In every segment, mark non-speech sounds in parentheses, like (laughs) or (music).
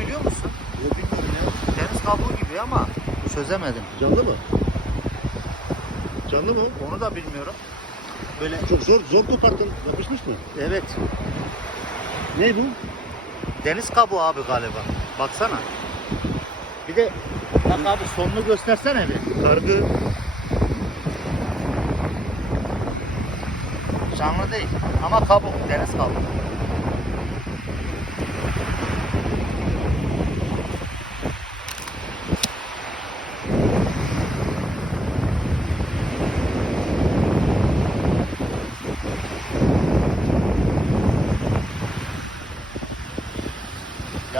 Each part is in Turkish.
biliyor musun? Yok bilmiyorum ya. Deniz kabuğu gibi ama çözemedim. Canlı mı? Canlı mı? Onu da bilmiyorum. Böyle Çok zor zor koparttın. Yapışmış mı? evet Ne bu? deniz kabuğu abi galiba. Baksana. Bir de bak abi sonunu göstersene bir. Kargı. Canlı değil ama kabuk deniz kabuğu.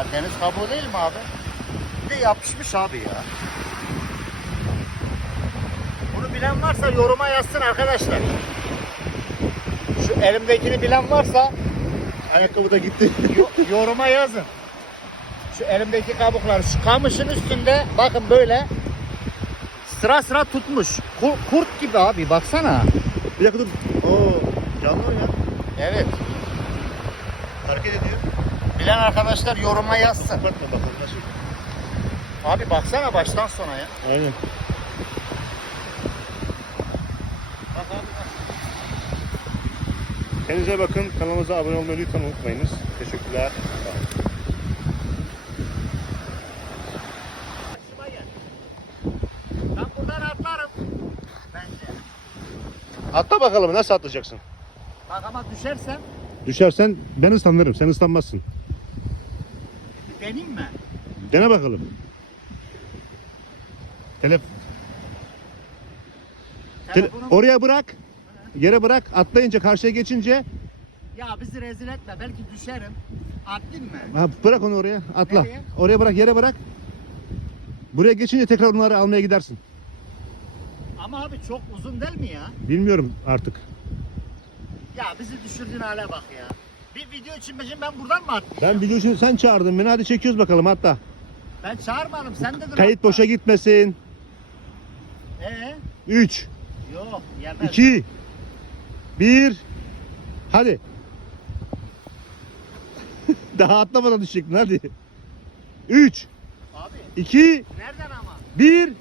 Ya deniz kabuğu değil mi abi? Bir de yapışmış abi ya. Bunu bilen varsa yoruma yazsın arkadaşlar. Şu elimdekini bilen varsa Ayakkabı da gitti. yo- yoruma yazın. Şu elimdeki kabuklar şu kamışın üstünde bakın böyle sıra sıra tutmuş. Kur- kurt gibi abi baksana. bir dakika dur. Oo, canlı mı ya? Evet. Hareket ediyor. Bilen arkadaşlar yoruma yazsın. Kapatma. Abi baksana baştan sona ya. Aynen. Bak abi bak. Kendinize bakın. Kanalımıza abone olmayı lütfen unutmayınız. Teşekkürler. Ben buradan atlarım. Bence. Atla bakalım nasıl atlayacaksın? Bak ama düşersem Düşersen ben ıslanırım. Sen ıslanmazsın. Bir deneyeyim mi? Dene bakalım. Telef Tele- Telefonum... oraya bırak. Yere bırak. Atlayınca karşıya geçince Ya bizi rezil etme. Belki düşerim. Atlayayım mı? ha, bırak onu oraya. Atla. Nereye? Oraya bırak. Yere bırak. Buraya geçince tekrar onları almaya gidersin. Ama abi çok uzun değil mi ya? Bilmiyorum artık. Ya bizi düşürdüğün hale bak ya. Bir video için şimdi ben buradan mı atlayayım? Ben video için sen çağırdın beni. Hadi çekiyoruz bakalım hatta. Ben çağırmadım. Sen dedin Kayıt atla. boşa gitmesin. Ee? 3 Yok yemez. 2 1 Hadi. (laughs) Daha atlamadan düşecektin hadi. 3 Abi 2 nereden ama? 1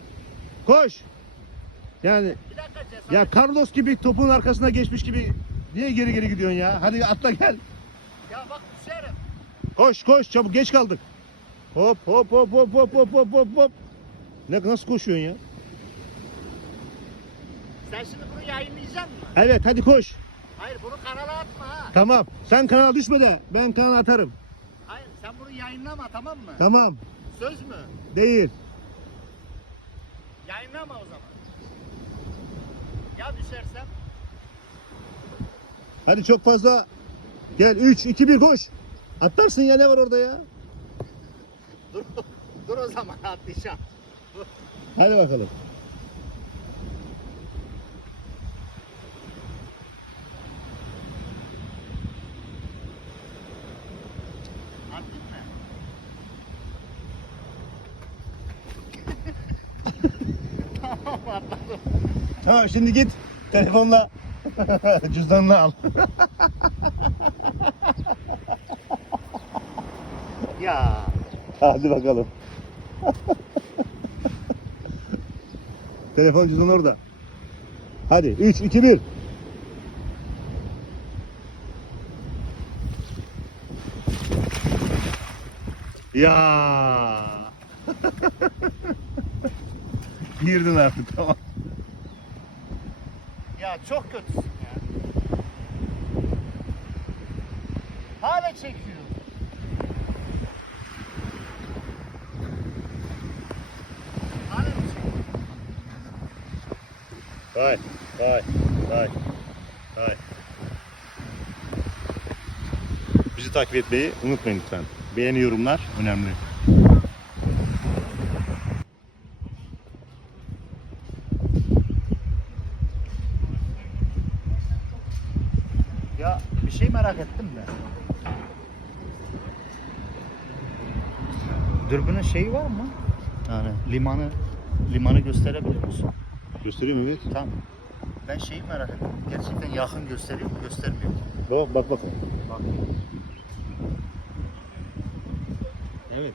Koş. Yani Bir dakika cesaret. ya Carlos gibi topun arkasına geçmiş gibi niye geri geri gidiyorsun ya? Hadi atla gel. Ya bak düşerim. Koş koş çabuk geç kaldık. Hop hop hop hop hop hop hop hop hop. Ne nasıl koşuyorsun ya? Sen şimdi bunu yayınlayacaksın mı? Evet hadi koş. Hayır bunu kanala atma ha. Tamam. Sen kanala düşme de ben kanala atarım. Hayır sen bunu yayınlama tamam mı? Tamam. Söz mü? Değil. Yayınlama o zaman. Ya düşersem? Hadi çok fazla. Gel 3 2 1 koş. Atlarsın ya ne var orada ya? Dur, dur o zaman atlayacağım. Hadi bakalım. Tamam şimdi git telefonla (laughs) cüzdanını al. (laughs) Ya Hadi bakalım. (laughs) Telefon cüzdan orada. Hadi 3 2 1. Ya. (laughs) Girdin artık tamam. ya çok kötüsün ya. Hala çekiyor. Hala mı çekiyor? Vay vay vay vay. Bizi takip etmeyi unutmayın lütfen. Beğeni yorumlar önemli. Ya bir şey merak ettim de. Dürbünün şeyi var mı? Yani limanı limanı gösterebilir misin? Gösteriyor mu evet? Tamam. Ben şeyi merak ettim. Gerçekten yakın gösteriyor mu göstermiyor mu? Bak bak bakalım. Bak. Evet.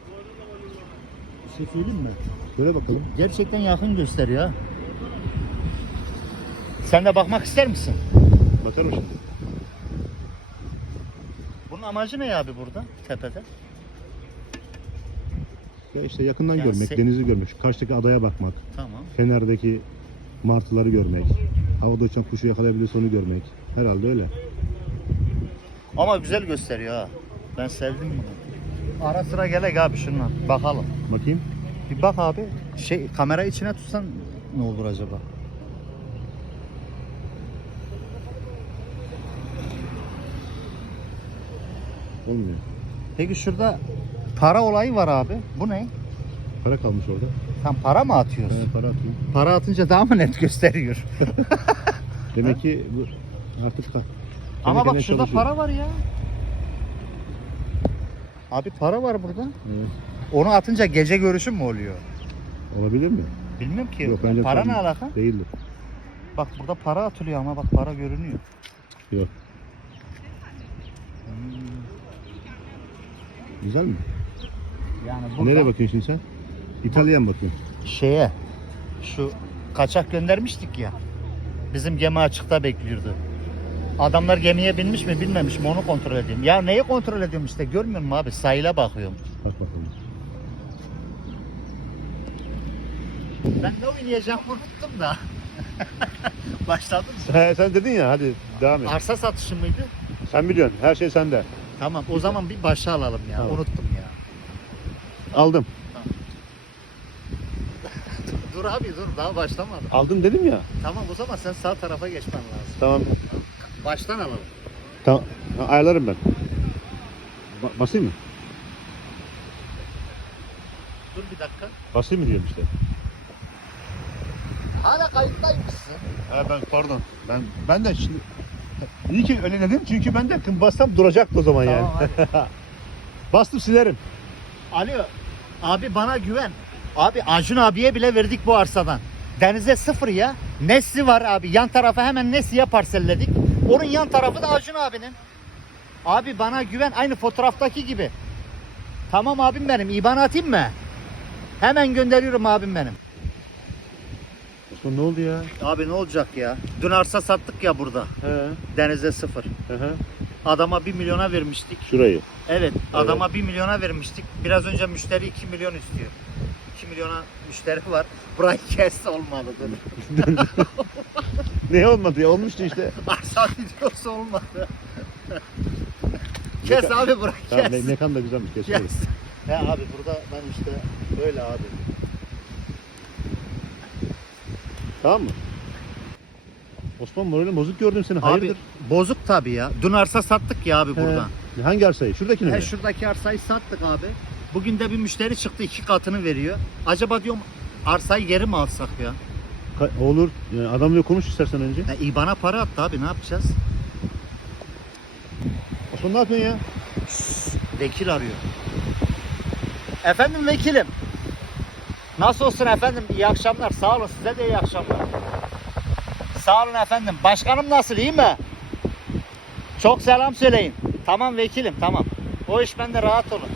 Bir şey söyleyeyim mi? Söyle bakalım. Gerçekten yakın gösteriyor. ha. Sen de bakmak ister misin? Bakarım şimdi. Bunun amacı ne abi burada tepede? Ya işte yakından Ya görmek, se- denizi görmek, karşıdaki adaya bakmak, Tamam. Fener'deki martıları görmek, havada uçan kuşu yakalayabiliyorsa onu görmek. Herhalde öyle. Ama güzel gösteriyor ha. Ben sevdim bunu. Ara sıra gelek abi şundan. Bakalım. Bakayım. Bir bak abi. Şey kamera içine tutsan ne olur acaba? Olmuyor. Peki şurada para olayı var abi. Bu ne? Para kalmış orada. Tam para mı atıyoruz? Ha, para atayım. Para atınca daha mı net gösteriyor? (laughs) Demek ki bu artık da. Ama bak şurada çalışıyor. para var ya. Abi para var burada. Evet. Onu atınca gece görüşüm mü oluyor? Olabilir mi? Bilmiyorum ki. Yok bence para ne alaka? Değildir. Bak burada para atılıyor ama bak para görünüyor. Yok. Güzel mi? Yani burada Nereye bakıyorsun sen? İtalya'ya mı bakıyorsun? şeye şu kaçak göndermiştik ya. Bizim gemi açıkta bekliyordu. Adamlar gemiye binmiş mi bilmemiş mi onu kontrol edeyim. Ya neyi kontrol ediyorum işte görmüyor musun abi? Sahile bakıyorum. Bak bakalım. Ben ne oynayacağımı unuttum da. (laughs) Başladım. Sen, sen dedin ya hadi devam et. Arsa satışı mıydı? Sen biliyorsun her şey sende. Tamam o zaman bir başa alalım ya. Tamam. Unuttum ya. Aldım. Dur abi dur daha başlamadım. Aldım dedim ya. Tamam o zaman sen sağ tarafa geçmen lazım. Tamam. Baştan alalım. Tamam. Ha, Ayarlarım ben. Ba- basayım mı? Dur bir dakika. Basayım mı diyorum işte. Hala kayıttaymışsın. Ha ben pardon. Ben ben de şimdi İyi ki öyle dedim çünkü ben de bassam duracaktı o zaman yani. Tamam, (laughs) Bastım silerim. Alo. Abi bana güven. Abi Acun abiye bile verdik bu arsadan. Denize sıfır ya. Nesli var abi. Yan tarafa hemen Nesli'ye parselledik. Onun yan tarafı da Acun abinin. Abi bana güven. Aynı fotoğraftaki gibi. Tamam abim benim. İban atayım mı? Hemen gönderiyorum abim benim. Osman ne oldu ya? Abi ne olacak ya? Dün arsa sattık ya burada. He. Denize sıfır. Hı hı. Adama 1 milyona vermiştik. Şurayı. Evet, adama 1 milyona vermiştik. Biraz önce müşteri 2 milyon istiyor. 2 milyona müşteri var. Kes olmadı dedi. (laughs) Ne olmadı ya? Olmuştu işte. (laughs) Arsa videosu olmadı. kes Meka- abi Tamam, kes. me- mekan da güzelmiş. kes. Geçiyoruz. Ya abi burada ben işte böyle abi. Tamam mı? Osman moralin bozuk gördüm seni. Hayırdır? Abi bozuk tabii ya. Dün arsa sattık ya abi buradan. He. Hangi arsayı? Şuradakini He, mi? şuradaki arsayı sattık abi. Bugün de bir müşteri çıktı iki katını veriyor. Acaba diyorum arsayı geri mi alsak ya? Ka- olur. Yani adamla konuş istersen önce. ya İBAN'a para attı abi ne yapacağız? Osman ne yapıyorsun ya? Vekil arıyor. Efendim vekilim. Nasıl olsun efendim? İyi akşamlar. Sağ olun. Size de iyi akşamlar. Sağ olun efendim. Başkanım nasıl? iyi mi? Çok selam söyleyin. Tamam vekilim tamam. O iş bende rahat olun.